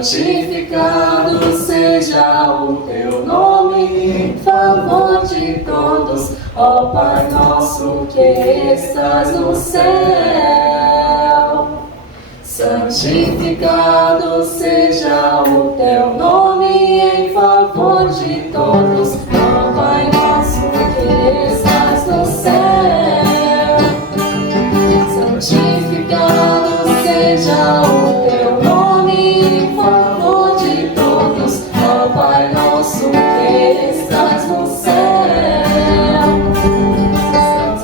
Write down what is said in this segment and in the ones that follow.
santificado seja o teu nome, em favor de todos, ó Pai nosso que estás no céu. Santificado seja o teu nome, em favor de todos, ó Pai nosso que estás no céu. Santificado seja o teu nome, em favor de todos, ó Pai nosso que estás no céu.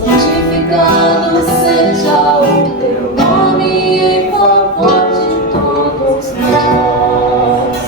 Santificado seja o teu nome, em favor de todos nós.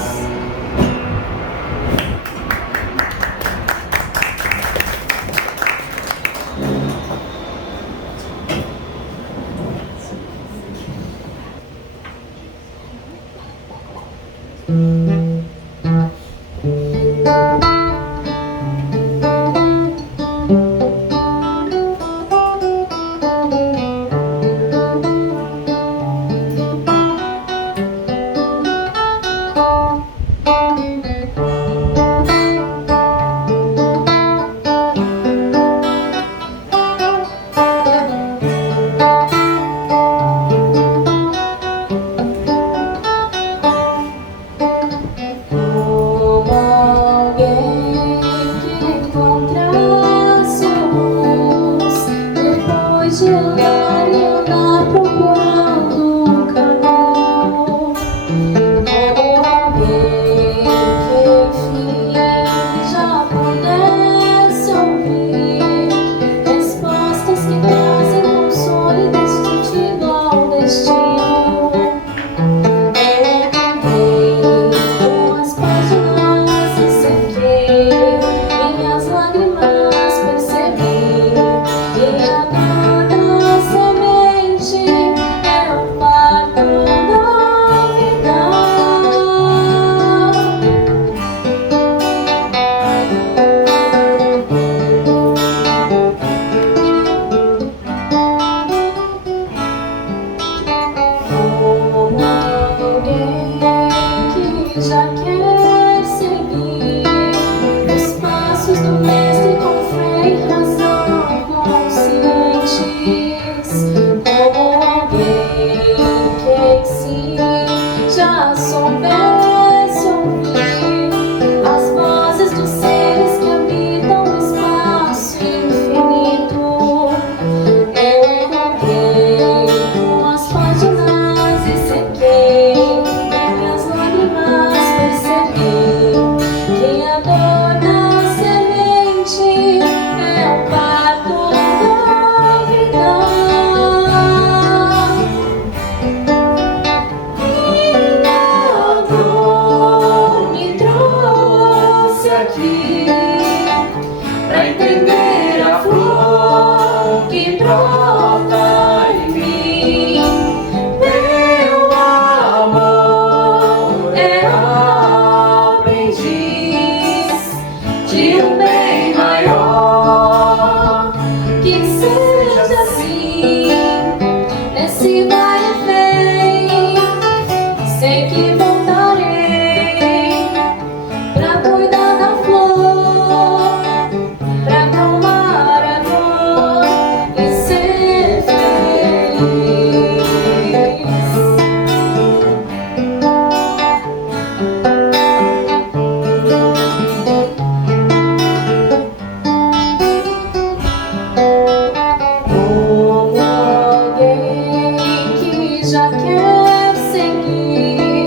Como alguém que já quer seguir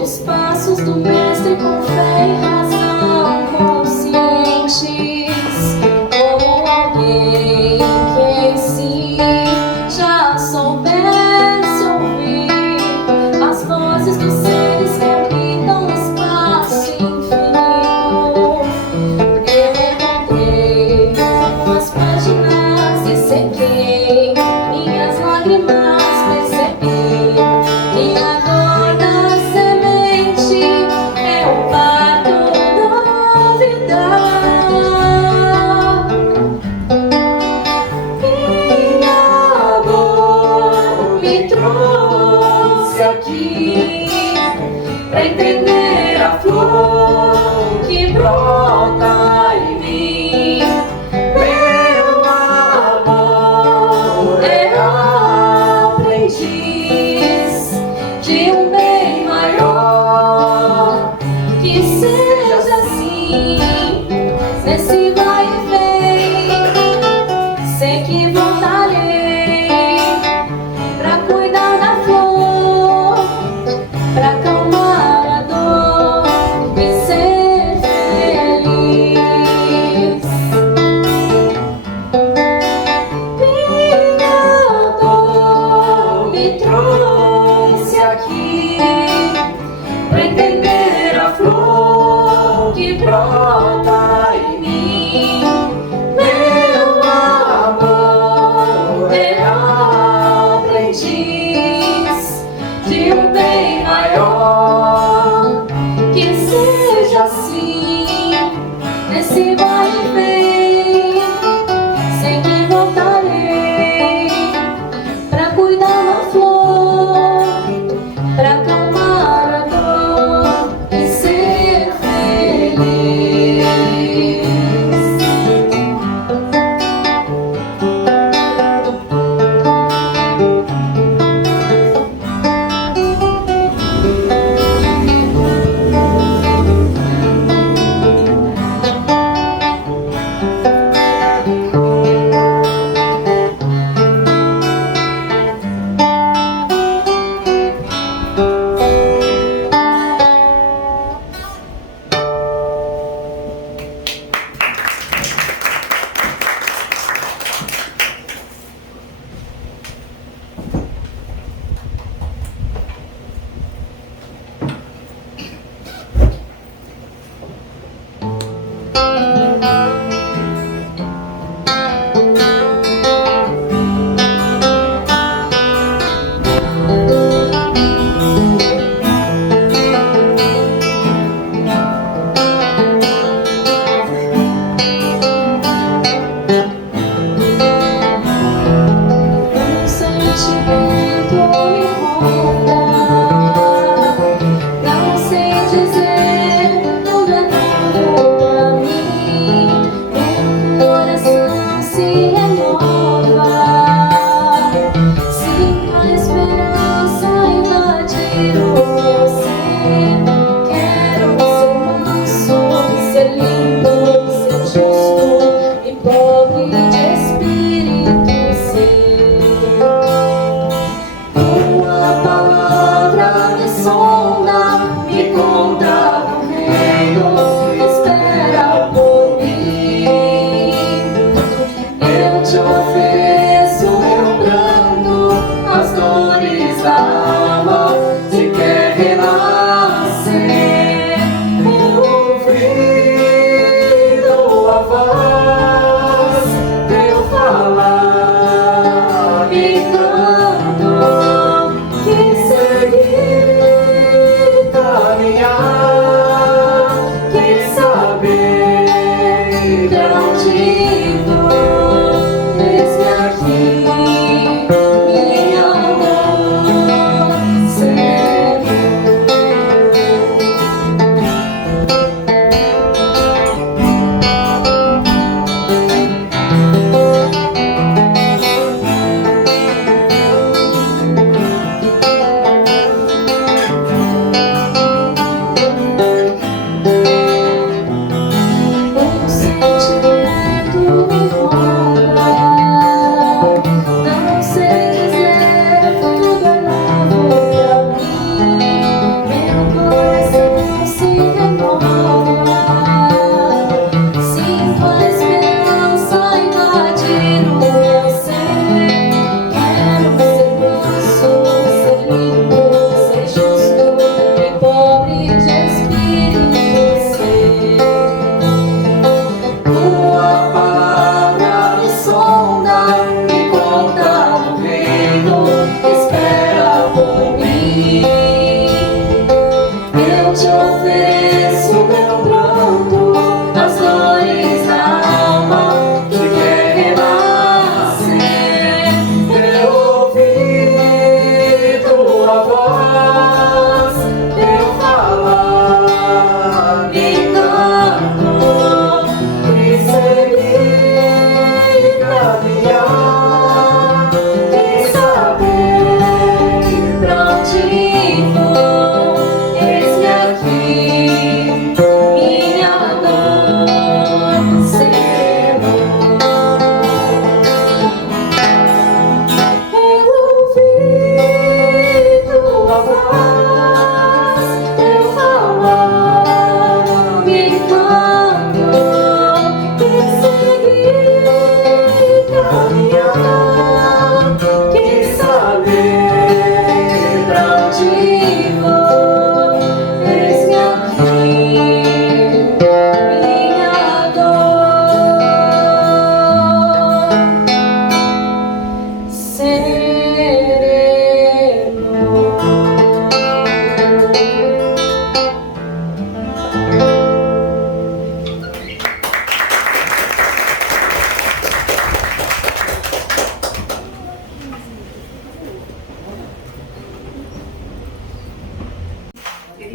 os passos do Mestre com fé e razão conscientes, como alguém que em si já soubesse ouvir as vozes dos seres que habitam o espaço infinito. Eu encontrei as páginas e sequei minhas lágrimas, percebi que a dor da semente é o parto da vida. Minha dor me trouxe aqui pra entender a flor que brota em mim. Meu amor é aprendiz de um bem maior. Que seja assim, nesse vai e vem. Sei que voltarei pra cuidar da flor, pra acalmar a dor e ser feliz.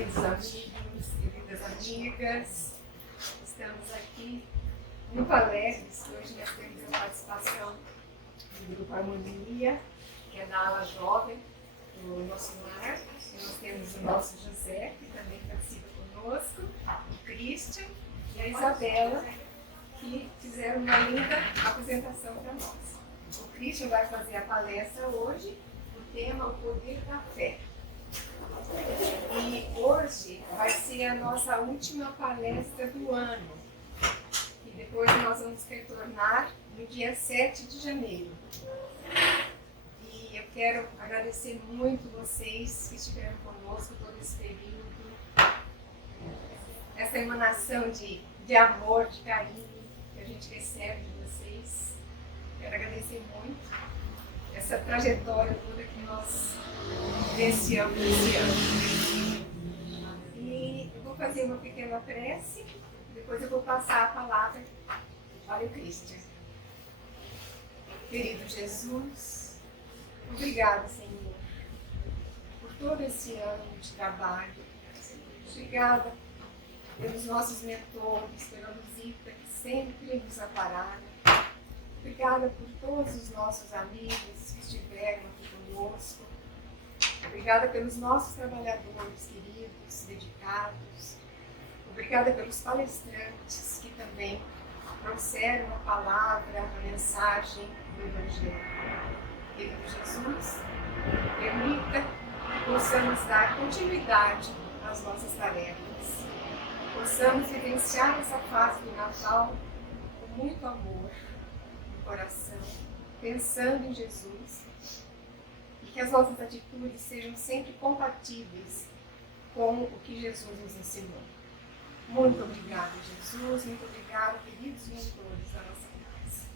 queridos amigos, queridas amigas, estamos aqui no Palermes. Hoje nós temos a participação do Grupo Harmonia, que é da ala jovem do nosso lar. Nós temos o nosso José, que também participa conosco, o Christian e a Isabela, que fizeram uma linda apresentação para nós. O Christian vai fazer a palestra hoje, o tema O Poder da Fé. E hoje vai ser a nossa última palestra do ano. E depois nós vamos retornar no dia 7 de janeiro. E eu quero agradecer muito vocês que estiveram conosco todo esse período. Essa emanação de amor, de carinho que a gente recebe de vocês. Quero agradecer muito essa trajetória toda que nós vivenciamos esse ano. E eu vou fazer uma pequena prece, depois eu vou passar a palavra para o Christian. Querido Jesus, obrigada, Senhor, por todo esse ano de trabalho. Obrigada pelos nossos mentores, pela Luzita, que sempre nos ampararam. Obrigada por todos os nossos amigos que estiveram aqui conosco. Obrigada pelos nossos trabalhadores queridos, dedicados. Obrigada pelos palestrantes que também trouxeram a palavra, a mensagem do Evangelho. Querido Jesus, permita que possamos dar continuidade às nossas tarefas. Possamos vivenciar essa fase do Natal com muito amor no coração, pensando em Jesus, e que as nossas atitudes sejam sempre compatíveis com o que Jesus nos ensinou. Muito obrigada, Jesus, muito obrigada, queridos mentores da nossa casa.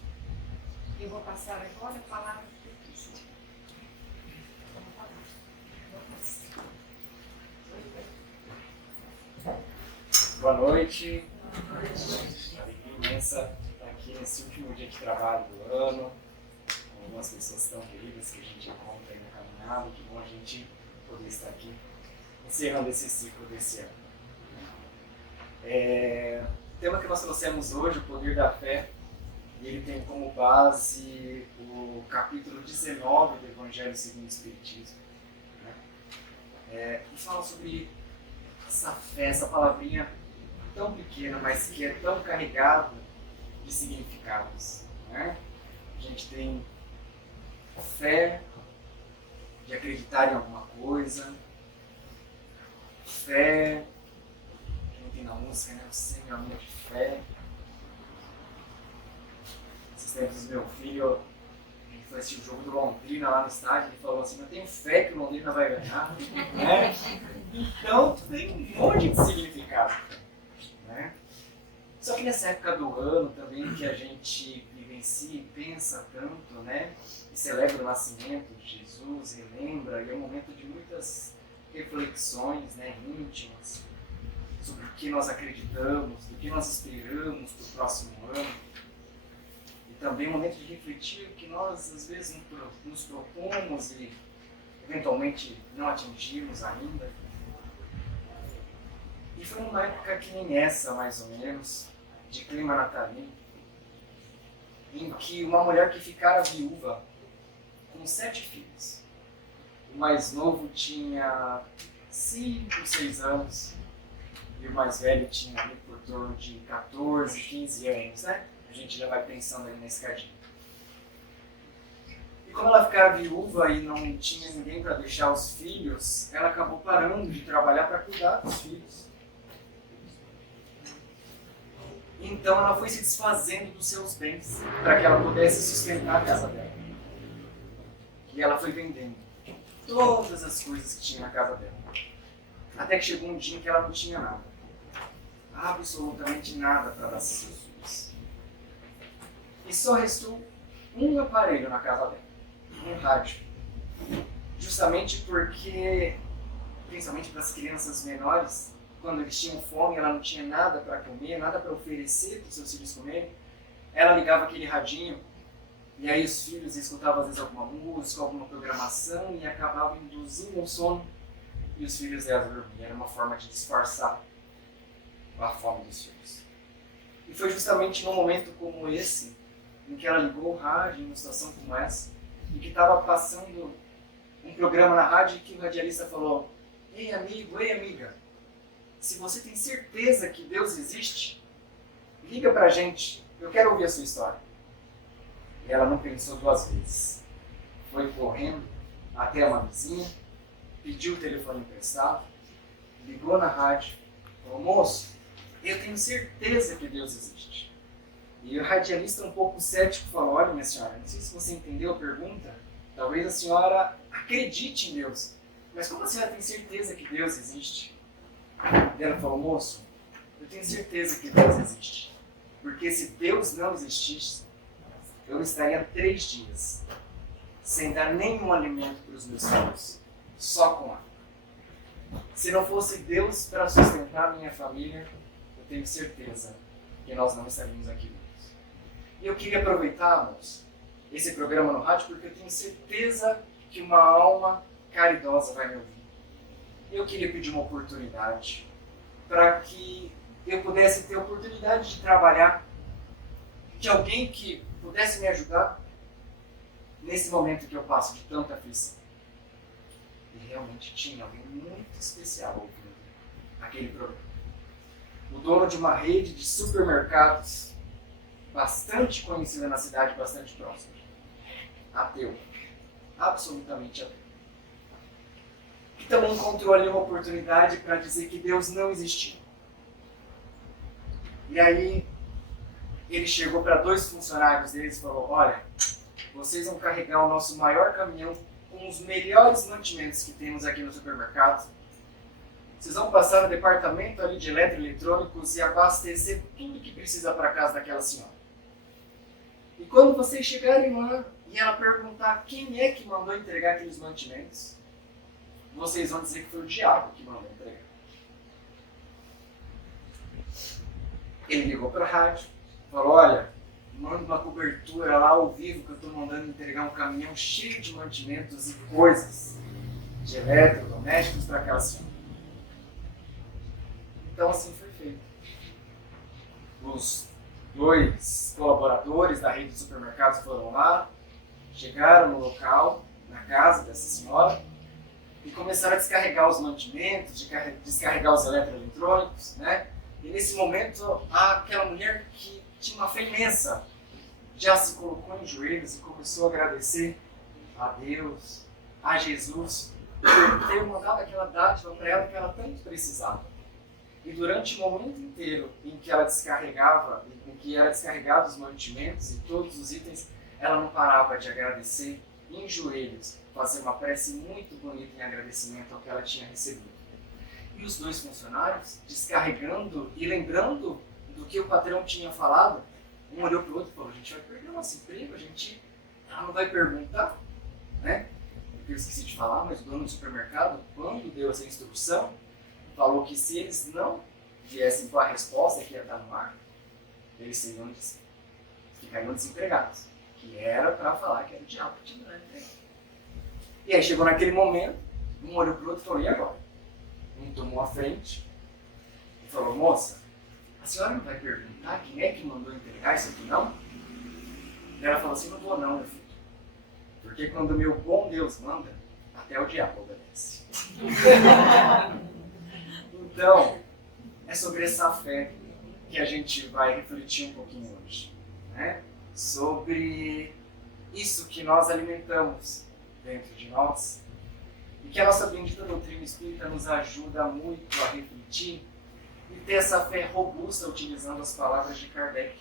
Eu vou passar agora a palavra para o Cristo. Boa noite. Alegria imensa estar aqui nesse último dia de trabalho do ano, com algumas pessoas tão queridas que a gente encontra aí no caminhado. Que bom a gente poder estar aqui encerrando esse ciclo desse ano. O tema que nós trouxemos hoje, o poder da fé, ele tem como base o capítulo 19 do Evangelho segundo o Espiritismo, né? E fala sobre essa fé, essa palavrinha tão pequena, mas que é tão carregada de significados, né? A gente tem fé de acreditar em alguma coisa, fé, que não tem na música, né? O semeamento de fé. Esses tempos, meu filho, ele foi assistir o jogo do Londrina lá no estádio, ele falou assim: eu tenho fé que o Londrina vai ganhar, né? Então, tem um monte de significado, né? Só que nessa época do ano também que a gente vivencia e pensa tanto, né? E celebra o nascimento de Jesus, relembra, e é um momento de muitas reflexões, né, íntimas, sobre o que nós acreditamos, do que nós esperamos para o próximo ano. E também um momento de refletir o que nós, às vezes, nos propomos e, eventualmente, não atingimos ainda. E foi numa época que nem essa, mais ou menos, de clima natalino, em que uma mulher que ficara viúva com 7 filhos. O mais novo tinha 5, 6 anos e o mais velho tinha ali por torno de 14, 15 anos, né? A gente já vai pensando ali na escadinha. E como ela ficava viúva e não tinha ninguém para deixar os filhos, ela acabou parando de trabalhar para cuidar dos filhos. Então ela foi se desfazendo dos seus bens para que ela pudesse sustentar a casa dela. E ela foi vendendo todas as coisas que tinha na casa dela. Até que chegou um dia em que ela não tinha nada. Absolutamente nada para dar aos seus filhos. E só restou um aparelho na casa dela. Um rádio. Justamente porque, principalmente para as crianças menores, quando eles tinham fome, ela não tinha nada para comer, nada para oferecer para os seus filhos comerem, ela ligava aquele radinho, e aí os filhos escutavam às vezes alguma música, alguma programação, e acabavam induzindo um sono e os filhos dela dormiam. Era uma forma de disfarçar a fome dos filhos. E foi justamente num momento como esse, em que ela ligou o rádio, em uma situação como essa, e que estava passando um programa na rádio, e que o radialista falou: ei amigo, ei amiga, se você tem certeza que Deus existe, liga pra gente, eu quero ouvir a sua história. E ela não pensou duas vezes. Foi correndo até uma vizinha, pediu o telefone emprestado, ligou na rádio, falou: moço, eu tenho certeza que Deus existe. E o radialista, um pouco cético, falou: olha, minha senhora, não sei se você entendeu a pergunta, talvez a senhora acredite em Deus, mas como a senhora tem certeza que Deus existe? E ela falou: moço, eu tenho certeza que Deus existe, porque se Deus não existisse, eu estaria 3 dias sem dar nenhum alimento para os meus filhos, só com água. Se não fosse Deus para sustentar a minha família, eu tenho certeza que nós não estaríamos aqui vivos. E eu queria aproveitar, irmãos, esse programa no rádio, porque eu tenho certeza que uma alma caridosa vai me ouvir. Eu queria pedir uma oportunidade para que eu pudesse ter a oportunidade de trabalhar, de alguém que pudesse me ajudar nesse momento que eu passo de tanta aflição. E realmente tinha alguém muito especial ouvindo aquele programa. O dono de uma rede de supermercados bastante conhecida na cidade, bastante próxima. Ateu. Absolutamente ateu. Que também encontrou ali uma oportunidade para dizer que Deus não existia. E aí ele chegou para 2 funcionários deles e falou: olha, vocês vão carregar o nosso maior caminhão com os melhores mantimentos que temos aqui no supermercado. Vocês vão passar no departamento ali de eletroeletrônicos e abastecer tudo que precisa para a casa daquela senhora. E quando vocês chegarem lá e ela perguntar quem é que mandou entregar aqueles mantimentos, vocês vão dizer que foi o diabo que mandou entregar. Ele ligou para a rádio, falou: olha, manda uma cobertura lá ao vivo que eu estou mandando entregar um caminhão cheio de mantimentos e coisas de eletrodomésticos para aquela senhora. Então assim foi feito. Os 2 colaboradores da rede de supermercados foram lá, chegaram no local, na casa dessa senhora, e começaram a descarregar os mantimentos, descarregar os eletroeletrônicos, né? E nesse momento, aquela mulher que tinha uma fé imensa já se colocou em joelhos e começou a agradecer a Deus, a Jesus, por ter mandado aquela dádiva para ela que ela tanto precisava. E durante o momento inteiro em que ela descarregava, em que era descarregado os mantimentos e todos os itens, ela não parava de agradecer em joelhos, fazer uma prece muito bonita em agradecimento ao que ela tinha recebido. E os 2 funcionários, descarregando e lembrando do que o patrão tinha falado, um olhou para o outro e falou: a gente vai perder o nosso emprego, ela não vai perguntar, né? Porque eu esqueci de falar, mas o dono do supermercado, quando deu essa instrução, falou que se eles não viessem com a resposta que ia estar no ar, eles ficariam desempregados. Que era para falar que era o diabo que tinha dado emprego. E aí chegou naquele momento, um olhou para o outro e falou: e agora? Um tomou a frente e falou: moça, a senhora não vai perguntar quem é que mandou entregar isso aqui, não? E ela falou assim: não vou não, meu filho. Porque quando o meu bom Deus manda, até o diabo obedece. Então, é sobre essa fé que a gente vai refletir um pouquinho hoje, né? Sobre isso que nós alimentamos dentro de nós e que a nossa bendita doutrina espírita nos ajuda muito a refletir e ter essa fé robusta utilizando as palavras de Kardec.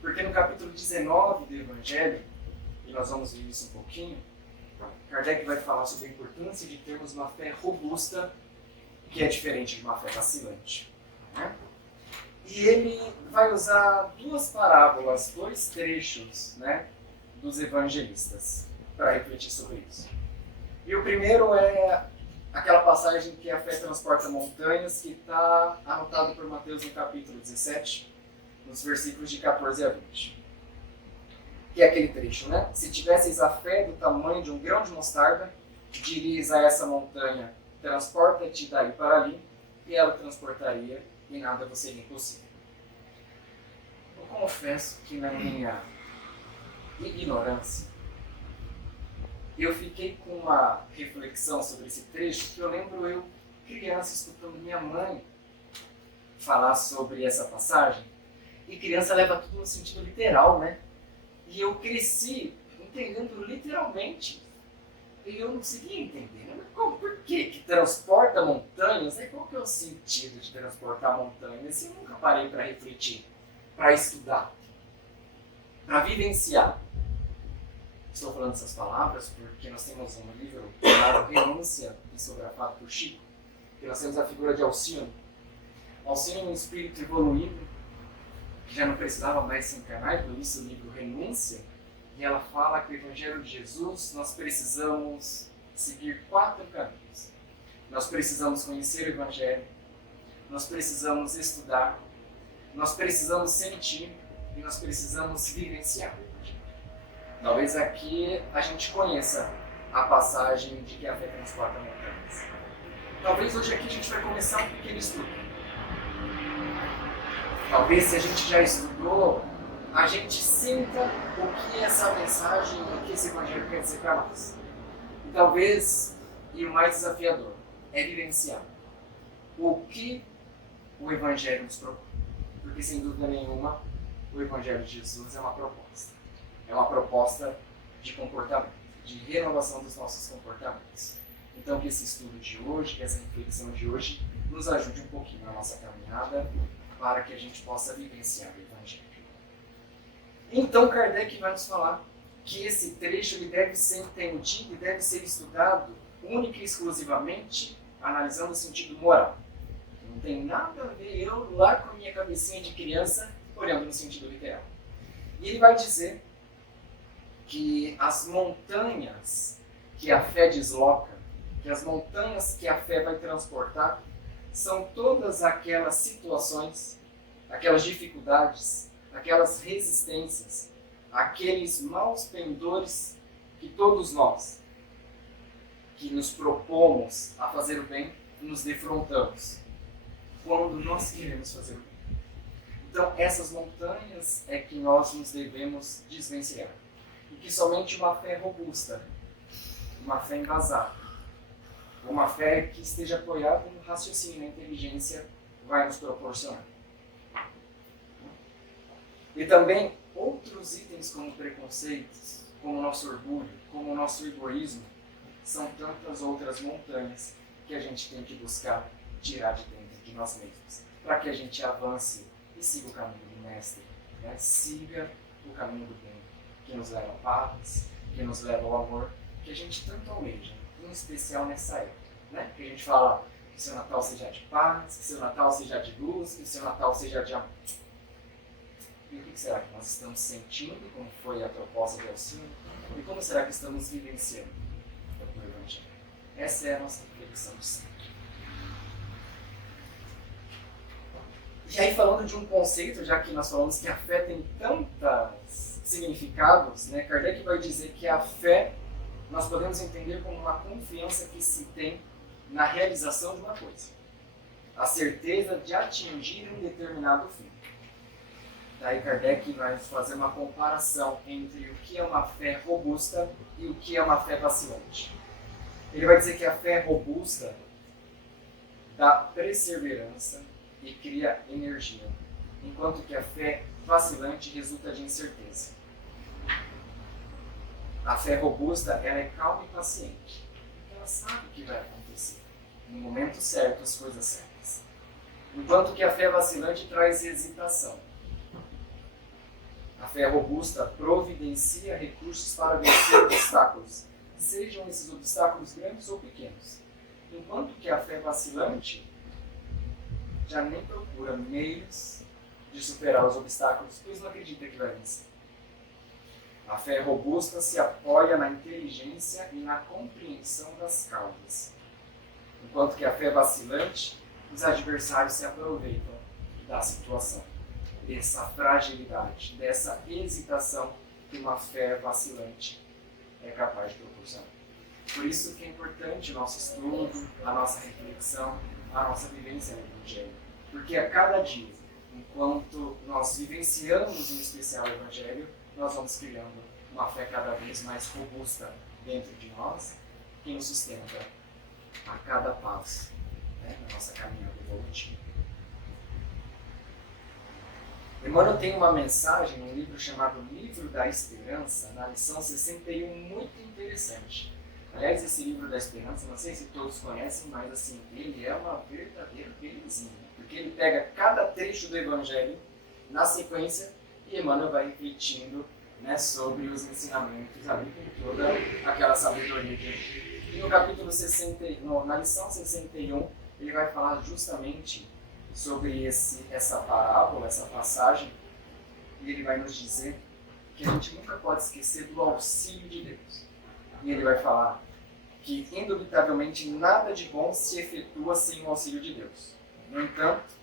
Porque no capítulo 19 do Evangelho, e nós vamos ver isso um pouquinho, Kardec vai falar sobre a importância de termos uma fé robusta, que é diferente de uma fé vacilante, né? E ele vai usar 2 parábolas, 2 trechos, né, dos evangelistas para refletir sobre isso. E o primeiro é aquela passagem que a fé transporta montanhas, que está anotado por Mateus no capítulo 17, nos versículos de 14 a 20. Que é aquele trecho, né? Se tivesseis a fé do tamanho de um grão de mostarda, diríeis a essa montanha: transporta-te daí para ali, e ela o transportaria, e nada vos seria impossível. Eu confesso que na minha ignorância, eu fiquei com uma reflexão sobre esse trecho, que eu lembro eu, criança, escutando minha mãe falar sobre essa passagem, e criança leva tudo no sentido literal, né? E eu cresci entendendo literalmente. E eu não conseguia entender, né? Por que transporta montanhas? Qual que é o sentido de transportar montanhas? Eu nunca parei para refletir, para estudar, para vivenciar. Estou falando essas palavras porque nós temos um livro chamado Renúncia, psicografado por Chico, que nós temos a figura de Alcino. Alcino é um espírito evoluído, que já não precisava mais se encarnar, por isso o livro Renúncia, e ela fala que o Evangelho de Jesus nós precisamos seguir 4 caminhos. Nós precisamos conhecer o Evangelho, nós precisamos estudar, nós precisamos sentir e nós precisamos vivenciar. Talvez aqui a gente conheça a passagem de que a fé transporta montanhas. Talvez hoje aqui a gente vai começar um pequeno estudo. Talvez se a gente já estudou, a gente sinta o que essa mensagem, o que esse evangelho quer dizer para nós. E talvez, e o mais desafiador, é vivenciar o que o evangelho nos propõe. Porque sem dúvida nenhuma, o evangelho de Jesus é uma proposta. É uma proposta de comportamento, de renovação dos nossos comportamentos. Então que esse estudo de hoje, que essa reflexão de hoje, nos ajude um pouquinho na nossa caminhada para que a gente possa vivenciar o evangelho. Então Kardec vai nos falar que esse trecho ele deve ser entendido e deve ser estudado única e exclusivamente analisando o sentido moral. Não tem nada a ver eu lá com a minha cabecinha de criança olhando no sentido literal. E ele vai dizer que as montanhas que a fé desloca, que as montanhas que a fé vai transportar, são todas aquelas situações, aquelas dificuldades, aquelas resistências, aqueles maus pendores que todos nós, que nos propomos a fazer o bem, nos defrontamos quando nós queremos fazer o bem. Então, essas montanhas é que nós nos devemos desvencilhar. E que somente uma fé robusta, uma fé embasada, uma fé que esteja apoiada no raciocínio, na inteligência, vai nos proporcionar. E também outros itens como preconceitos, como o nosso orgulho, como o nosso egoísmo, são tantas outras montanhas que a gente tem que buscar tirar de dentro de nós mesmos, para que a gente avance e siga o caminho do Mestre, né? Siga o caminho do bem, que nos leva à paz, que nos leva ao amor, que a gente tanto almeja, em especial nessa época, né? Que a gente fala que seu Natal seja de paz, que seu Natal seja de luz, que seu Natal seja de amor. E o que será que nós estamos sentindo, como foi a proposta de Alcino, e como será que estamos vivenciando o Evangelho? Essa é a nossa reflexão de sempre. E aí, falando de um conceito, já que nós falamos que a fé tem tantos significados, né? Kardec vai dizer que a fé nós podemos entender como uma confiança que se tem na realização de uma coisa. A certeza de atingir um determinado fim. Daí Kardec vai fazer uma comparação entre o que é uma fé robusta e o que é uma fé vacilante. Ele vai dizer que a fé robusta dá perseverança e cria energia, enquanto que a fé vacilante resulta de incerteza. A fé robusta, ela é calma e paciente, porque ela sabe o que vai acontecer, no momento certo, as coisas certas. Enquanto que a fé vacilante traz hesitação. A fé robusta providencia recursos para vencer obstáculos, sejam esses obstáculos grandes ou pequenos. Enquanto que a fé vacilante já nem procura meios de superar os obstáculos, pois não acredita que vai vencer. A fé robusta se apoia na inteligência e na compreensão das causas, enquanto que a fé vacilante, os adversários se aproveitam da situação, dessa fragilidade, dessa hesitação que uma fé vacilante é capaz de proporcionar. Por isso que é importante o nosso estudo, a nossa reflexão, a nossa vivência no Evangelho. Porque a cada dia, enquanto nós vivenciamos em especial o Evangelho, nós vamos criando uma fé cada vez mais robusta dentro de nós, que nos sustenta a cada passo, né, na nossa caminhada evolutiva. Emmanuel tem uma mensagem num livro chamado Livro da Esperança, na lição 61, muito interessante. Aliás, esse Livro da Esperança, não sei se todos conhecem, mas assim, ele é uma verdadeira belezinha, porque ele pega cada trecho do Evangelho na sequência e Emmanuel vai refletindo, né, sobre os ensinamentos ali com toda aquela sabedoria dele. E no capítulo 60, na lição 61, ele vai falar justamente sobre essa parábola, essa passagem, e ele vai nos dizer que a gente nunca pode esquecer do auxílio de Deus. E ele vai falar que, indubitavelmente, nada de bom se efetua sem o auxílio de Deus. No entanto,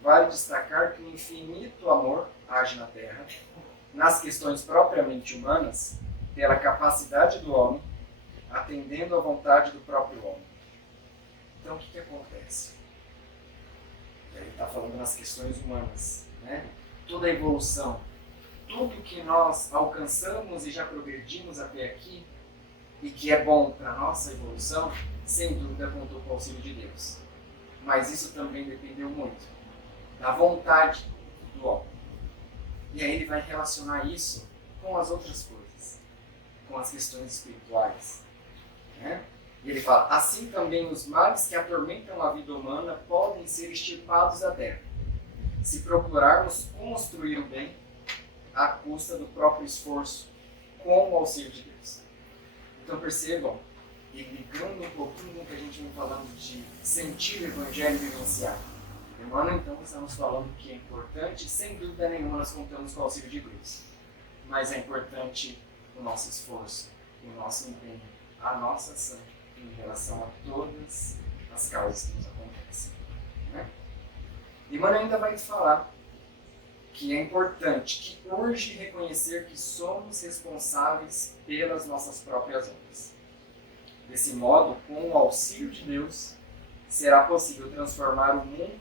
vale destacar que o infinito amor age na Terra, nas questões propriamente humanas, pela capacidade do homem, atendendo à vontade do próprio homem. Então, o que acontece? Ele está falando nas questões humanas, né? Toda a evolução, tudo que nós alcançamos e já progredimos até aqui, e que é bom para a nossa evolução, sem dúvida contou com o auxílio de Deus. Mas isso também dependeu muito da vontade do homem. E aí ele vai relacionar isso com as outras coisas, com as questões espirituais, né? E ele fala, assim também os males que atormentam a vida humana podem ser extirpados da terra, se procurarmos construir o bem à custa do próprio esforço, com o auxílio de Deus. Então percebam, e ligando um pouquinho com o que a gente vem falando de sentir o Evangelho e vivenciar. Emmanuel, então, estamos falando que é importante, sem dúvida nenhuma, nós contamos com o auxílio de Deus. Mas é importante o nosso esforço, o nosso empenho, a nossa ação em relação a todas as causas que nos acontecem, né? Emmanuel ainda vai falar que é importante, que urge reconhecer que somos responsáveis pelas nossas próprias obras. Desse modo, com o auxílio de Deus, será possível transformar o mundo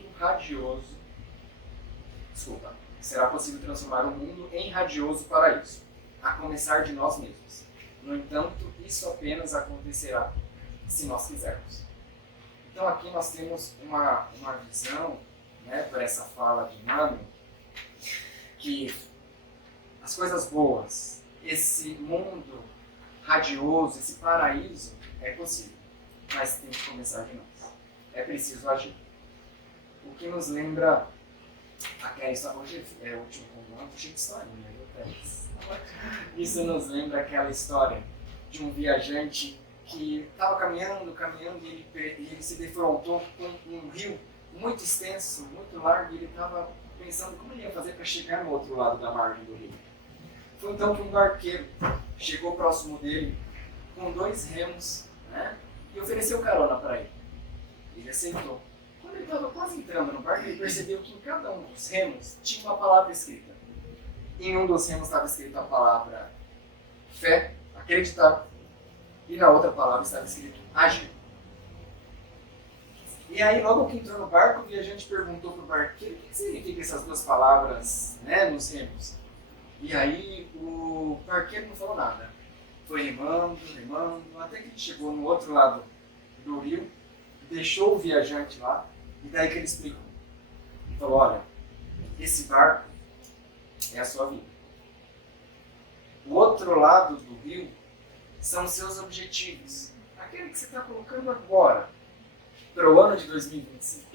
em radioso paraíso, a começar de nós mesmos. No entanto, isso apenas acontecerá se nós quisermos. Então aqui nós temos uma visão, né, por essa fala de Emmanuel, que as coisas boas, esse mundo radioso, esse paraíso, é possível, mas tem que começar de nós. É preciso agir. O que nos lembra aquela história, hoje é o último convite, cheio de história, né? Isso nos lembra aquela história de um viajante que estava caminhando e ele se defrontou com um rio muito extenso, muito largo, e ele estava pensando como ele ia fazer para chegar no outro lado da margem do rio. Foi então que um barqueiro chegou próximo dele com 2 remos, né, e ofereceu carona para ele. Ele aceitou. Quando ele estava quase entrando no barco, ele percebeu que em cada um dos remos tinha uma palavra escrita. Em um dos remos estava escrita a palavra fé, acreditar, e na outra palavra estava escrito agir. E aí, logo que entrou no barco, o viajante perguntou para o barqueiro o que significa essas 2 palavras, né, nos remos. E aí o barqueiro não falou nada. Foi remando, até que ele chegou no outro lado do rio, deixou o viajante lá, e daí que ele explicou. Ele falou, olha, esse barco é a sua vida. O outro lado do rio são os seus objetivos. Aquele que você está colocando agora, para o ano de 2025.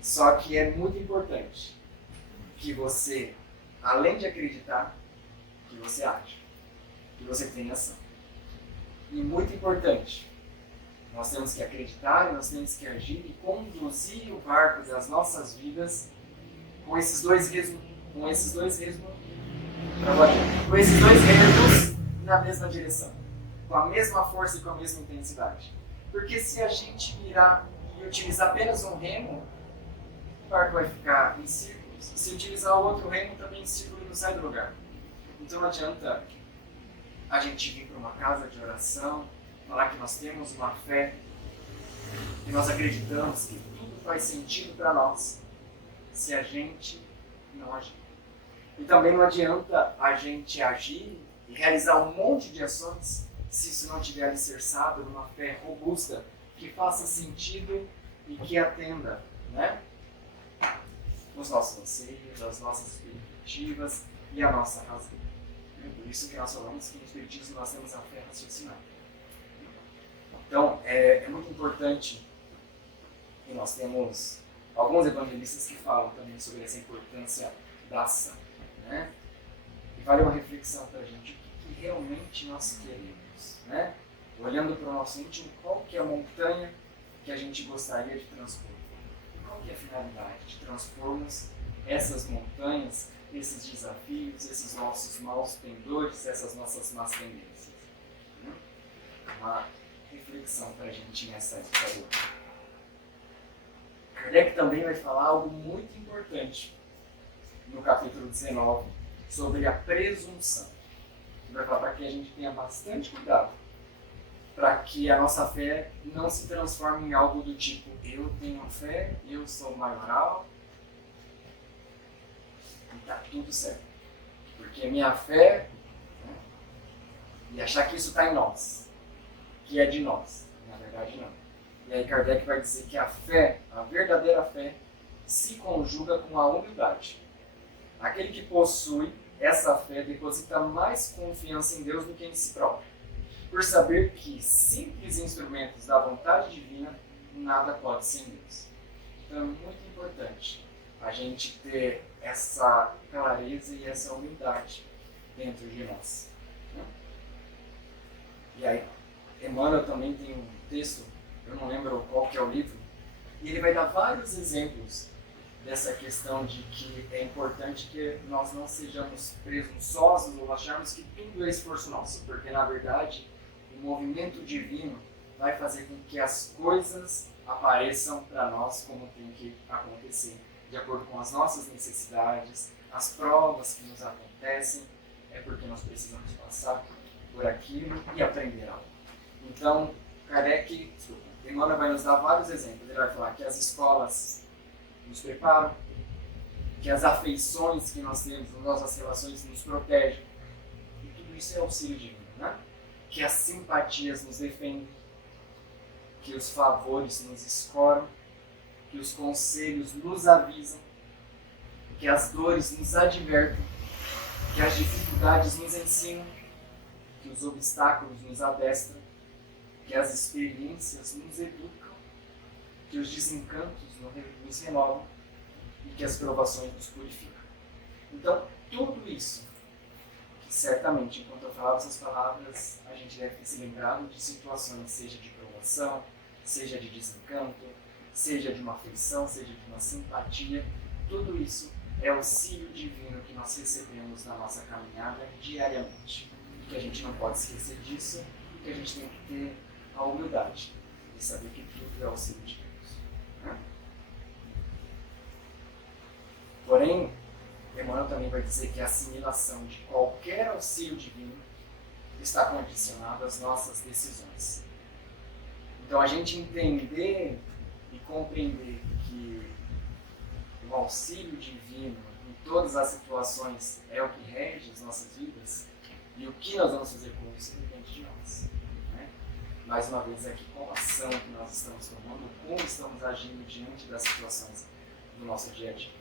Só que é muito importante que você, além de acreditar, que você age, que você tenha ação. E muito importante, nós temos que acreditar, nós temos que agir e conduzir o barco das nossas vidas com esses dois remos na mesma direção, com a mesma força e com a mesma intensidade. Porque se a gente virar e utilizar apenas um remo, o barco vai ficar em círculos. Se utilizar o outro remo, também em círculo e não sai do lugar. Então não adianta a gente vir para uma casa de oração, falar que nós temos uma fé, que nós acreditamos que tudo faz sentido para nós se a gente não agir. E também não adianta a gente agir e realizar um monte de ações se isso não estiver alicerçado numa fé robusta, que faça sentido e que atenda, né, os nossos anseios, as nossas expectativas e a nossa razão. Por isso que nós falamos que no Espiritismo nós temos a fé raciocinada. Então, é muito importante, e nós temos alguns evangelistas que falam também sobre essa importância da ação, né? E vale uma reflexão para a gente, o que realmente nós queremos, né? Olhando para o nosso íntimo, qual que é a montanha que a gente gostaria de transpor? Qual que é a finalidade de transpormos essas montanhas, esses desafios, esses nossos maus pendores, essas nossas más tendências? Uma reflexão para a gente nessa época do ano. Kardec também vai falar algo muito importante no capítulo 19 sobre a presunção. Ele vai falar para que a gente tenha bastante cuidado para que a nossa fé não se transforme em algo do tipo: eu tenho fé, eu sou maioral e está tudo certo. Porque minha fé, né, e achar que isso está em nós, que é de nós. Na verdade, não. E aí Kardec vai dizer que a fé, a verdadeira fé, se conjuga com a humildade. Aquele que possui essa fé deposita mais confiança em Deus do que em si próprio, por saber que simples instrumentos da vontade divina nada pode sem Deus. Então é muito importante a gente ter essa clareza e essa humildade dentro de nós. E aí, Emmanuel também tem um texto, eu não lembro qual que é o livro, e ele vai dar vários exemplos dessa questão de que é importante que nós não sejamos presunçosos ou acharmos que tudo é esforço nosso, porque na verdade o movimento divino vai fazer com que as coisas apareçam para nós como tem que acontecer, de acordo com as nossas necessidades, as provas que nos acontecem, é porque nós precisamos passar por aquilo e aprender algo. Então, Emmanuel vai nos dar vários exemplos. Ele vai falar que as escolas nos preparam, que as afeições que nós temos nas nossas relações nos protegem. E tudo isso é auxílio divino, né? Que as simpatias nos defendem, que os favores nos escoram, que os conselhos nos avisam, que as dores nos advertem, que as dificuldades nos ensinam, que os obstáculos nos adestram, que as experiências nos educam, que os desencantos nos renovam e que as provações nos purificam. Então, tudo isso, que certamente, enquanto eu falava essas palavras, a gente deve ter se lembrado de situações, seja de provação, seja de desencanto, seja de uma afeição, seja de uma simpatia, tudo isso é auxílio divino que nós recebemos na nossa caminhada diariamente. E que a gente não pode esquecer disso, e que a gente tem que ter a humildade de saber que tudo é auxílio de Deus. Né? Porém, Emmanuel também vai dizer que a assimilação de qualquer auxílio divino está condicionada às nossas decisões. Então, a gente entender e compreender que o auxílio divino em todas as situações é o que rege as nossas vidas, e o que nós vamos fazer com isso depende de nós. Mais uma vez aqui, qual ação que nós estamos tomando, como estamos agindo diante das situações do nosso dia a dia.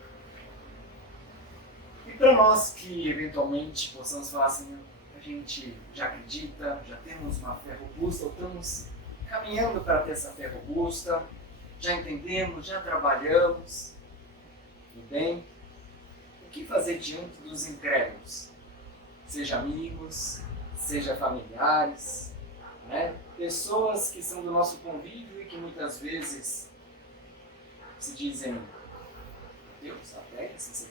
E para nós que eventualmente possamos falar assim, a gente já acredita, já temos uma fé robusta, ou estamos caminhando para ter essa fé robusta, já entendemos, já trabalhamos, tudo bem? O que fazer diante dos incrédulos? Seja amigos, seja familiares, né? Pessoas que são do nosso convívio e que muitas vezes se dizem Deus, até assim,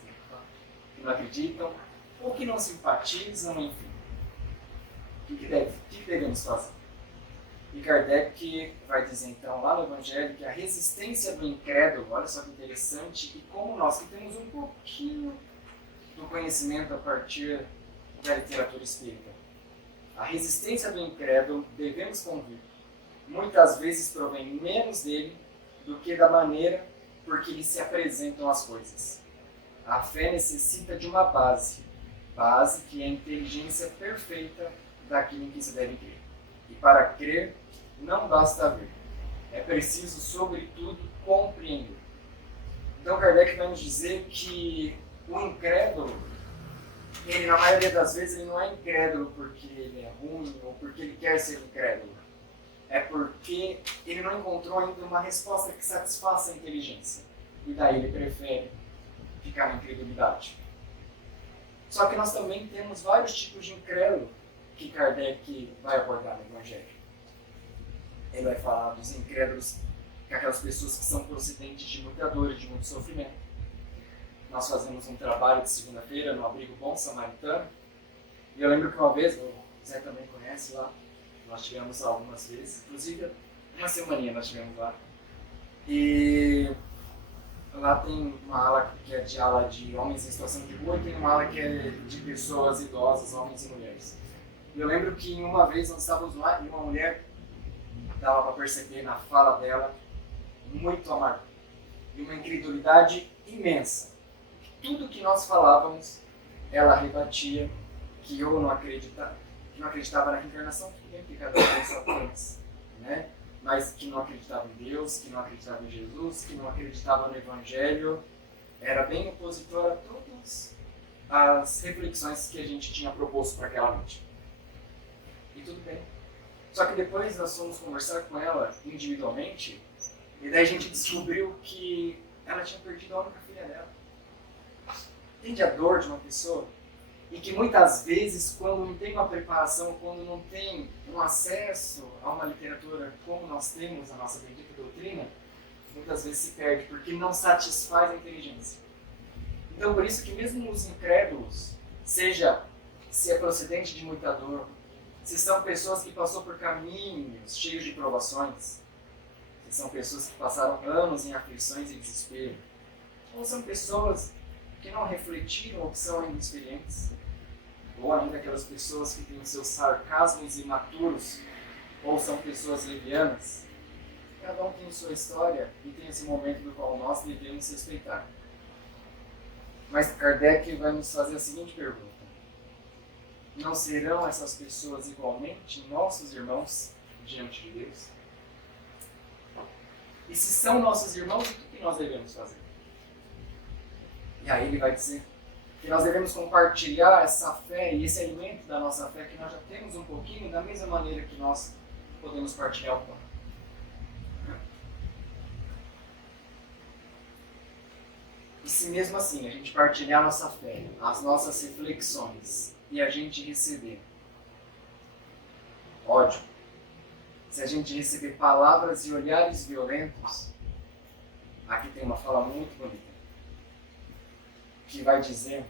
que não acreditam, ou que não simpatizam, enfim. O que devemos fazer? E Kardec vai dizer então lá no Evangelho que a resistência do incrédulo, olha só que interessante, e como nós que temos um pouquinho do conhecimento a partir da literatura espírita, a resistência do incrédulo devemos muitas vezes provém menos dele do que da maneira por que lhe se apresentam as coisas. A fé necessita de uma base que é a inteligência perfeita daquilo em que se deve crer. E para crer, não basta ver. É preciso, sobretudo, compreender. Então Kardec vai nos dizer que o incrédulo, ele na maioria das vezes ele não é incrédulo porque ele é ruim ou porque ele quer ser incrédulo. É porque ele não encontrou ainda uma resposta que satisfaça a inteligência. E daí ele prefere ficar na incredulidade. Só que nós também temos vários tipos de incrédulo que Kardec vai abordar no Evangelho. Ele vai falar dos incrédulos, que aquelas pessoas que são procedentes de muita dor e de muito sofrimento. Nós fazemos um trabalho de segunda-feira no Abrigo Bom Samaritano. E eu lembro que uma vez, o Zé também conhece lá, nós tivemos lá algumas vezes, inclusive uma semaninha nós tivemos lá. E lá tem uma ala que é de homens em situação de rua e tem uma ala que é de pessoas idosas, homens e mulheres. E eu lembro que uma vez nós estávamos lá e uma mulher, dava para perceber na fala dela, muito amarga e uma incredulidade imensa. Tudo que nós falávamos, ela rebatia que eu não acreditava, que não acreditava na reencarnação, tudo bem que cada um tem sua crença, né? Mas que não acreditava em Deus, que não acreditava em Jesus, que não acreditava no Evangelho, era bem opositor a todas as reflexões que a gente tinha proposto para aquela noite. E tudo bem. Só que depois nós fomos conversar com ela individualmente, e daí a gente descobriu que ela tinha perdido a única filha dela. Entende a dor de uma pessoa? E que muitas vezes, quando não tem uma preparação, quando não tem um acesso a uma literatura como nós temos a nossa bendita doutrina, muitas vezes se perde, porque não satisfaz a inteligência. Então, por isso que mesmo os incrédulos, seja se é procedente de muita dor, se são pessoas que passou por caminhos cheios de provações, se são pessoas que passaram anos em aflições e desespero, ou são pessoas que não refletiram ou que são inexperientes, ou ainda aquelas pessoas que têm os seus sarcasmos imaturos, ou são pessoas levianas. Cada um tem sua história e tem esse momento do qual nós devemos respeitar. Mas Kardec vai nos fazer a seguinte pergunta: não serão essas pessoas igualmente nossos irmãos diante de Deus? E se são nossos irmãos, o que nós devemos fazer? E aí ele vai dizer que nós devemos compartilhar essa fé e esse alimento da nossa fé que nós já temos um pouquinho, da mesma maneira que nós podemos partilhar o pão. E se mesmo assim a gente partilhar a nossa fé, as nossas reflexões, e a gente receber ódio, se a gente receber palavras e olhares violentos, aqui tem uma fala muito bonita, que vai dizer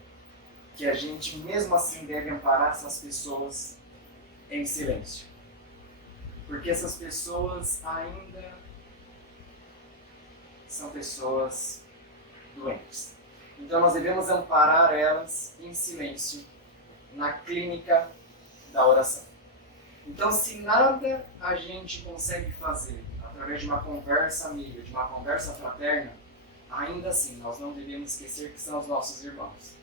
que a gente mesmo assim deve amparar essas pessoas em silêncio. Porque essas pessoas ainda são pessoas doentes. Então nós devemos amparar elas em silêncio, na clínica da oração. Então, se nada a gente consegue fazer através de uma conversa amiga, de uma conversa fraterna, ainda assim, nós não devemos esquecer que são os nossos irmãos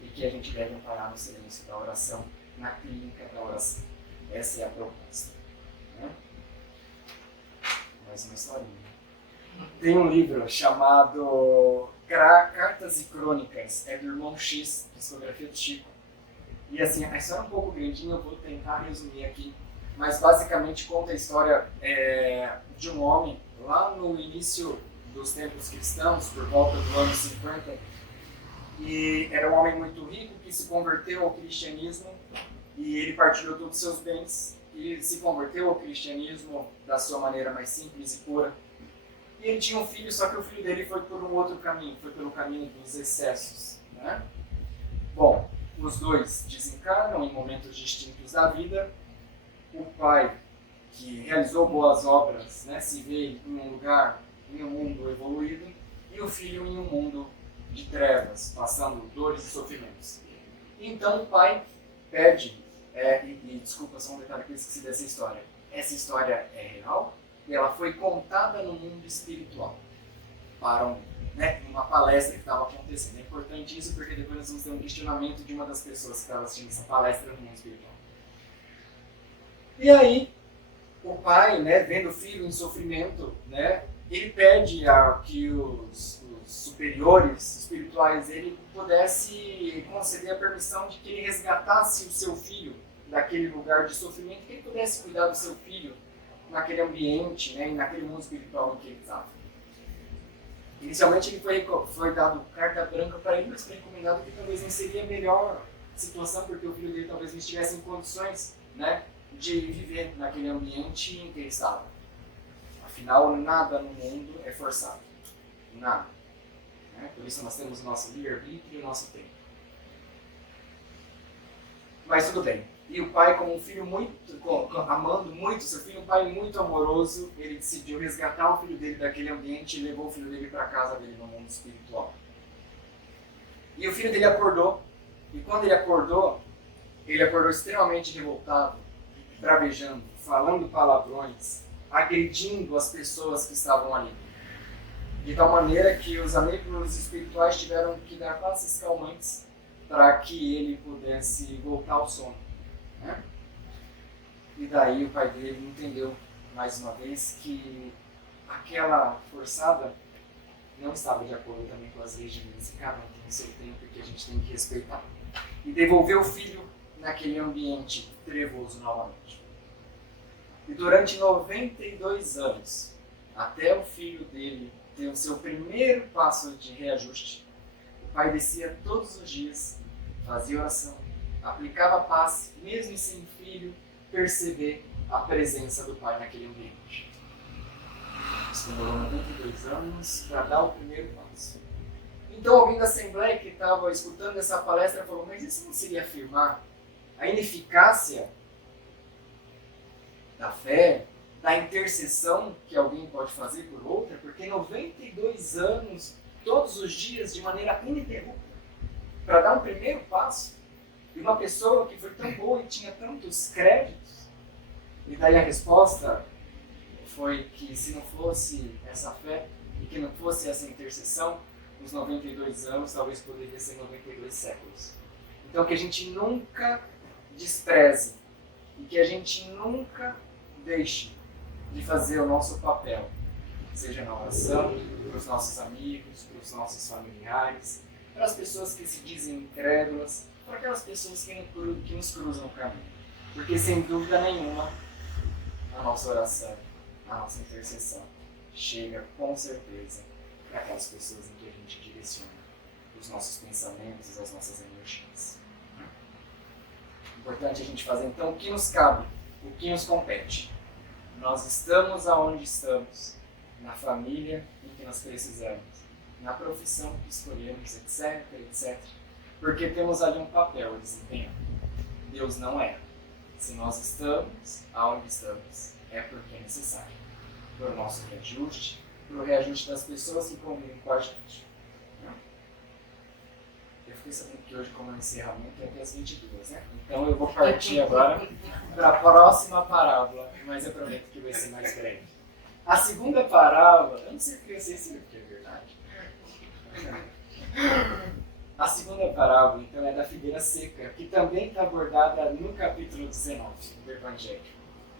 e que a gente deve amparar no silêncio da oração, na clínica da oração. Essa é a proposta. Né? Mais uma historinha. Tem um livro chamado Cartas e Crônicas, é do irmão X, discografia do Chico. E assim, a história é um pouco grandinha, eu vou tentar resumir aqui, mas basicamente conta a história de um homem lá no início dos tempos cristãos, por volta do ano 50, e era um homem muito rico que se converteu ao cristianismo e ele partilhou todos os seus bens e se converteu ao cristianismo da sua maneira mais simples e pura. E ele tinha um filho, só que o filho dele foi por um outro caminho, foi pelo caminho dos excessos, né? Bom, os dois desencarnam em momentos distintos da vida. O pai, que realizou boas obras, né, se vê em um lugar, em um mundo evoluído, e o filho em um mundo de trevas, passando dores e sofrimentos. Então o pai pede, desculpa, só um detalhe que eu esqueci dessa história. essa história é real e ela foi contada no mundo espiritual para uma palestra que estava acontecendo. É importante isso porque depois nós vamos ter um questionamento de uma das pessoas que estava assistindo essa palestra no mundo espiritual. E aí, o pai, vendo o filho em sofrimento, ele pede que os superiores espirituais ele pudesse conceder a permissão de que ele resgatasse o seu filho daquele lugar de sofrimento, que ele pudesse cuidar do seu filho naquele ambiente, e naquele mundo espiritual em que ele estava. Inicialmente ele foi dado carta branca para ele, mas foi recomendado que talvez não seria a melhor situação, porque o filho dele talvez não estivesse em condições de viver naquele ambiente em que ele estava. Afinal, nada no mundo é forçado. Nada. Por isso nós temos o nosso livre-arbítrio e o nosso tempo. Mas tudo bem. E o pai, como um filho amando muito seu filho, um pai muito amoroso, ele decidiu resgatar o filho dele daquele ambiente e levou o filho dele para a casa dele no mundo espiritual. E o filho dele acordou. E quando ele acordou extremamente revoltado, bravejando, falando palavrões, agredindo as pessoas que estavam ali. De tal maneira que os amigos espirituais tiveram que dar passes calmantes para que ele pudesse voltar ao sono. E daí o pai dele entendeu, mais uma vez, que aquela forçada não estava de acordo também com as leis divinas, e cada um tem o seu tempo que a gente tem que respeitar. E devolveu o filho naquele ambiente trevoso novamente. E durante 92 anos, até o filho dele ter o seu primeiro passo de reajuste, o pai descia todos os dias, fazia oração, aplicava paz, mesmo sem filho perceber a presença do pai naquele ambiente. Isso demorou 92 anos para dar o primeiro passo. Então alguém da Assembleia que estava escutando essa palestra falou, mas isso não seria afirmar a ineficácia da fé, da intercessão que alguém pode fazer por outra? Porque 92 anos, todos os dias, de maneira ininterrupta, para dar um primeiro passo, e uma pessoa que foi tão boa e tinha tantos créditos. E daí a resposta foi que se não fosse essa fé e que não fosse essa intercessão, os 92 anos talvez poderia ser 92 séculos. Então que a gente nunca despreze e que a gente nunca deixe de fazer o nosso papel, seja na oração, para os nossos amigos, para os nossos familiares, para as pessoas que se dizem incrédulas, para aquelas pessoas que nos cruzam o caminho. Porque sem dúvida nenhuma, a nossa oração, a nossa intercessão chega com certeza para aquelas pessoas em que a gente direciona os nossos pensamentos, as nossas energias. Importante a gente fazer então o que nos cabe, o que nos compete. Nós estamos aonde estamos, na família em que nós precisamos, na profissão que escolhemos, etc, etc. Porque temos ali um papel a desempenhar. Deus não erra. Se nós estamos aonde estamos, é porque é necessário. Para o nosso reajuste, para o reajuste das pessoas que convivem com a gente. Eu fiquei sabendo que hoje, como é um encerramento, é até as 22, né? Então eu vou partir agora para a próxima parábola, mas eu prometo que vai ser mais breve. A segunda parábola, eu não sei porque eu sei se é verdade. A segunda parábola, então, é da figueira seca, que também está abordada no capítulo 19 do Evangelho.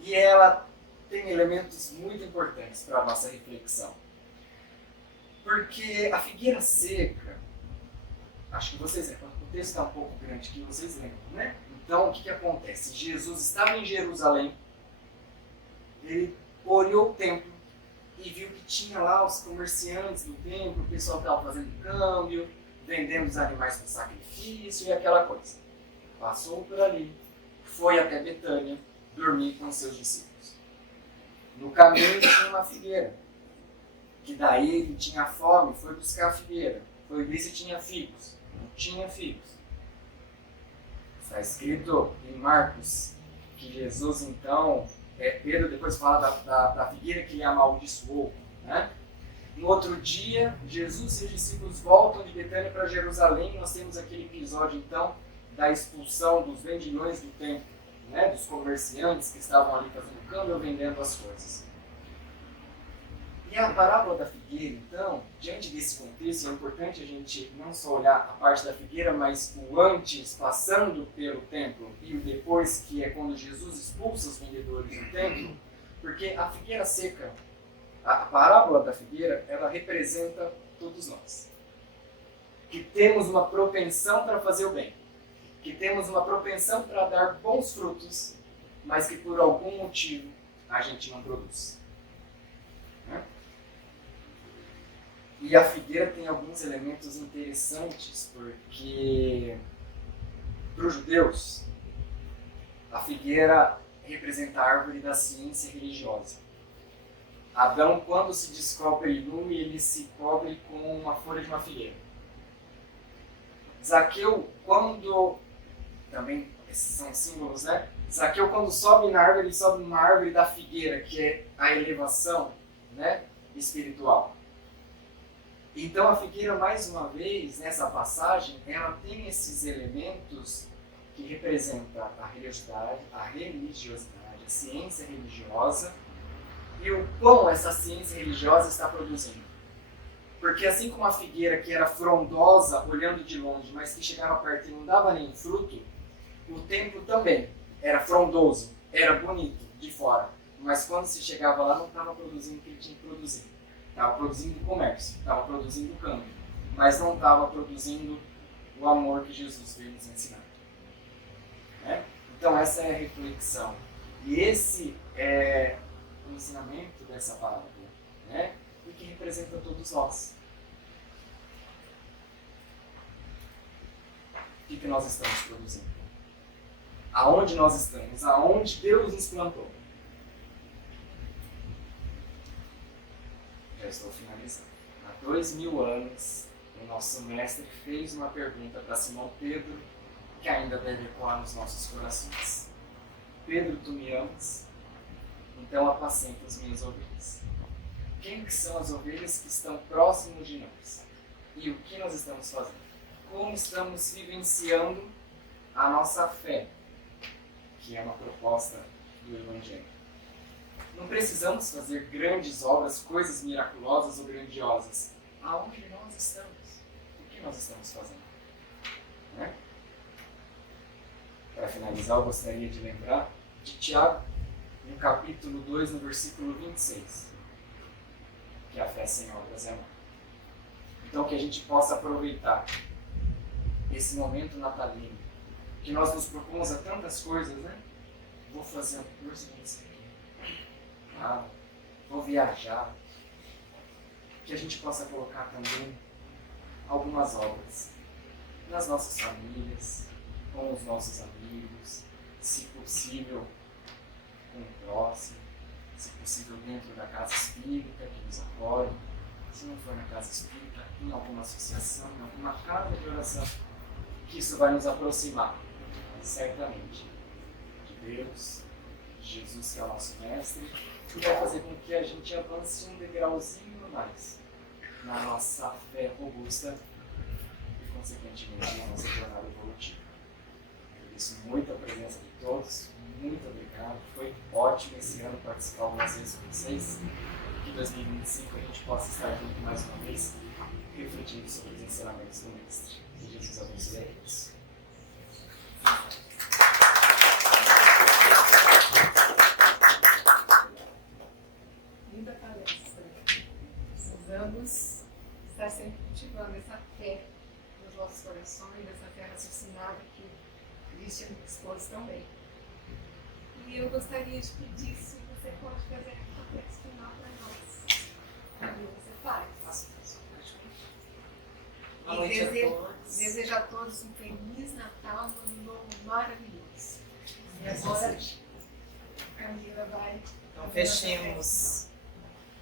E ela tem elementos muito importantes para a nossa reflexão. Porque a figueira seca, acho que vocês lembram, o texto está um pouco grande aqui, vocês lembram, né? Então, o que acontece? Jesus estava em Jerusalém, ele olhou o templo e viu que tinha lá os comerciantes do templo, o pessoal estava fazendo câmbio, vendendo os animais para sacrifício e aquela coisa. Passou por ali, foi até Betânia, dormir com seus discípulos. No caminho tinha uma figueira, que daí ele tinha fome, foi buscar a figueira. Foi ver se tinha figos. Não tinha figos. Está escrito em Marcos que Jesus então, Pedro depois fala da figueira que ele amaldiçoou, né? No outro dia, Jesus e os discípulos voltam de Betânia para Jerusalém. Nós temos aquele episódio, então, da expulsão dos vendilhões do templo, né, dos comerciantes que estavam ali fazendo câmbio ou vendendo as coisas. E a parábola da figueira, então, diante desse contexto, é importante a gente não só olhar a parte da figueira, mas o antes, passando pelo templo, e o depois, que é quando Jesus expulsa os vendedores do templo, porque a figueira seca, a parábola da figueira, ela representa todos nós. Que temos uma propensão para fazer o bem, que temos uma propensão para dar bons frutos, mas que por algum motivo a gente não produz. Né? E a figueira tem alguns elementos interessantes, porque para os judeus, a figueira representa a árvore da ciência religiosa. Adão, quando se descobre nu, ele se cobre com uma folha de uma figueira. Zaqueu, quando... Também, esses são símbolos, né? Zaqueu, quando sobe na árvore, ele sobe numa árvore da figueira, que é a elevação, né, espiritual. Então a figueira, mais uma vez, nessa passagem, ela tem esses elementos que representam a religiosidade, a ciência religiosa, e o quão essa ciência religiosa está produzindo. Porque assim como a figueira, que era frondosa, olhando de longe, mas que chegava perto e não dava nem fruto, o templo também era frondoso, era bonito de fora, mas quando se chegava lá não estava produzindo o que ele tinha que produzir. Estava produzindo comércio, estava produzindo câmbio, mas não estava produzindo o amor que Jesus veio nos ensinar. Né? Então essa é a reflexão. E esse é o ensinamento dessa parábola, né? E que representa todos nós. O que nós estamos produzindo? Aonde nós estamos? Aonde Deus nos plantou? Já estou finalizando. Há 2000 anos, o nosso mestre fez uma pergunta para Simão Pedro, que ainda deve ecoar nos nossos corações. Pedro, tu me amas? Então apacenta as minhas ovelhas. Quem que são as ovelhas que estão próximos de nós? E o que nós estamos fazendo? Como estamos vivenciando a nossa fé, que é uma proposta do Evangelho. Não precisamos fazer grandes obras, coisas miraculosas ou grandiosas. Aonde nós estamos? O que nós estamos fazendo? Né? Para finalizar, eu gostaria de lembrar de Tiago, no capítulo 2, no versículo 26, que a fé sem obras é morta. Então, que a gente possa aproveitar esse momento natalino, que nós nos propomos a tantas coisas, né? Vou fazer um curso nisso aqui. Ah, vou viajar. Que a gente possa colocar também algumas obras nas nossas famílias, com os nossos amigos, se possível com o próximo, se possível dentro da casa espírita que nos acolhe, se não for na casa espírita, em alguma associação, em alguma casa de oração, que isso vai nos aproximar, certamente, de Deus, de Jesus, que é o nosso mestre, e vai fazer com que a gente avance um degrauzinho mais na nossa fé robusta e, consequentemente, na nossa jornada evolutiva. Agradeço muito a presença de todos, muito obrigado, foi ótimo esse ano participar algumas vezes com vocês, que em 2025 a gente possa estar junto mais uma vez, refletindo sobre os ensinamentos do Mestre. Que Jesus abençoe a todos. Linda palestra. Precisamos estar sempre cultivando essa fé nos nossos corações, essa fé raciocinada que Christian expôs também. E eu gostaria de pedir se você pode fazer a prece final para nós. Como você faz? Boa E noite a todos. desejo a todos um feliz Natal, um ano novo maravilhoso. E agora a Camila vai. Então fechemos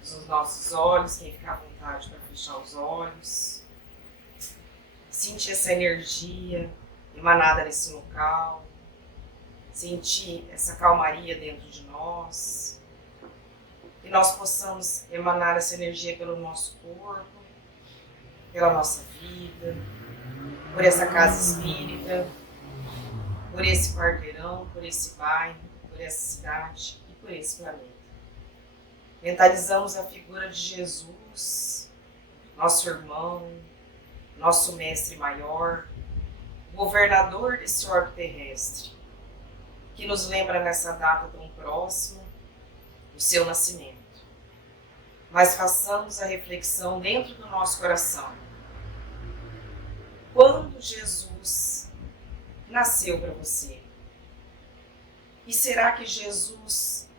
os nossos olhos, quem ficar à vontade para fechar os olhos. Sentir essa energia emanada nesse local. Sentir essa calmaria dentro de nós. Que nós possamos emanar essa energia pelo nosso corpo, pela nossa vida, por essa casa espírita. por esse quarteirão, por esse bairro, por essa cidade e por esse planeta. Mentalizamos a figura de Jesus, nosso irmão, nosso mestre maior, governador desse orbe terrestre, que nos lembra nessa data tão próxima o seu nascimento. Mas façamos a reflexão dentro do nosso coração. Quando Jesus nasceu para você? E será que Jesus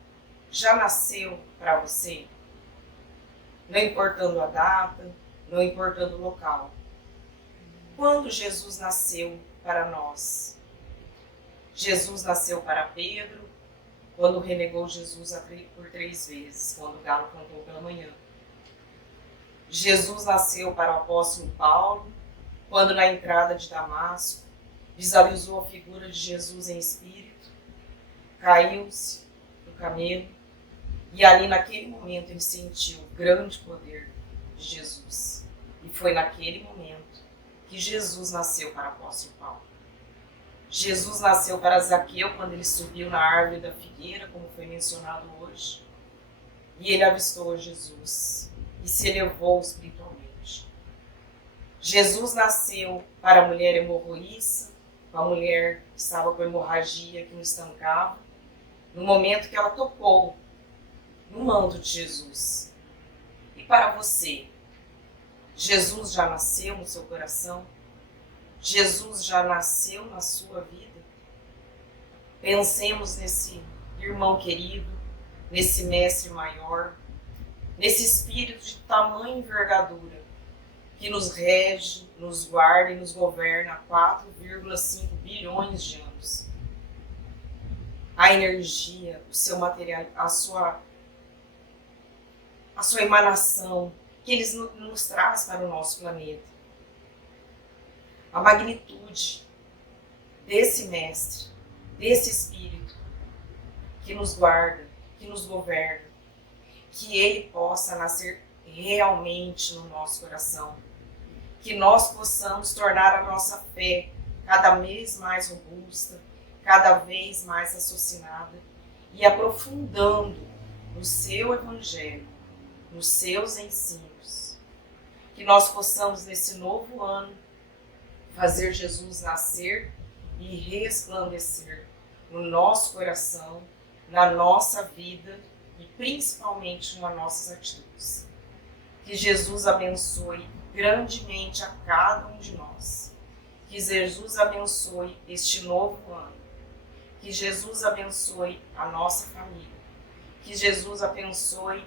já nasceu para você? Não importando a data, não importando o local. Quando Jesus nasceu para nós? Jesus nasceu para Pedro, quando renegou Jesus por 3 vezes, quando o galo cantou pela manhã. Jesus nasceu para o apóstolo Paulo, quando na entrada de Damasco visualizou a figura de Jesus em espírito, caiu-se do camelo e ali naquele momento ele sentiu o grande poder de Jesus. E foi naquele momento que Jesus nasceu para o apóstolo Paulo. Jesus nasceu para Zaqueu quando ele subiu na árvore da figueira, como foi mencionado hoje, e ele avistou Jesus e se elevou espiritualmente. Jesus nasceu para a mulher hemorroíça, a mulher que estava com hemorragia que não estancava, no momento que ela tocou no manto de Jesus. E para você, Jesus já nasceu no seu coração? Jesus já nasceu na sua vida? Pensemos nesse irmão querido, nesse mestre maior, nesse espírito de tamanha envergadura que nos rege, nos guarda e nos governa há 4,5 bilhões de anos. A energia, o seu material, a sua emanação que ele nos traz para o nosso planeta. A magnitude desse mestre, desse espírito que nos guarda, que nos governa, que ele possa nascer realmente no nosso coração, que nós possamos tornar a nossa fé cada vez mais robusta, cada vez mais raciocinada e aprofundando no seu evangelho, nos seus ensinos. Que nós possamos nesse novo ano fazer Jesus nascer e resplandecer no nosso coração, na nossa vida e principalmente nas nossas atitudes. Que Jesus abençoe grandemente a cada um de nós. Que Jesus abençoe este novo ano. Que Jesus abençoe a nossa família. Que Jesus abençoe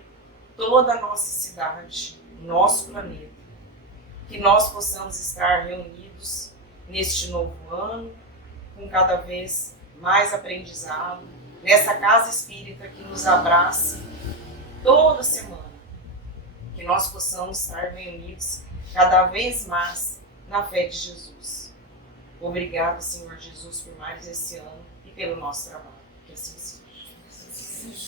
toda a nossa cidade, nosso planeta. Que nós possamos estar reunidos neste novo ano, com cada vez mais aprendizado, nessa casa espírita que nos abraça toda semana. Que nós possamos estar reunidos cada vez mais na fé de Jesus. Obrigado, Senhor Jesus, por mais esse ano e pelo nosso trabalho. Que assim seja.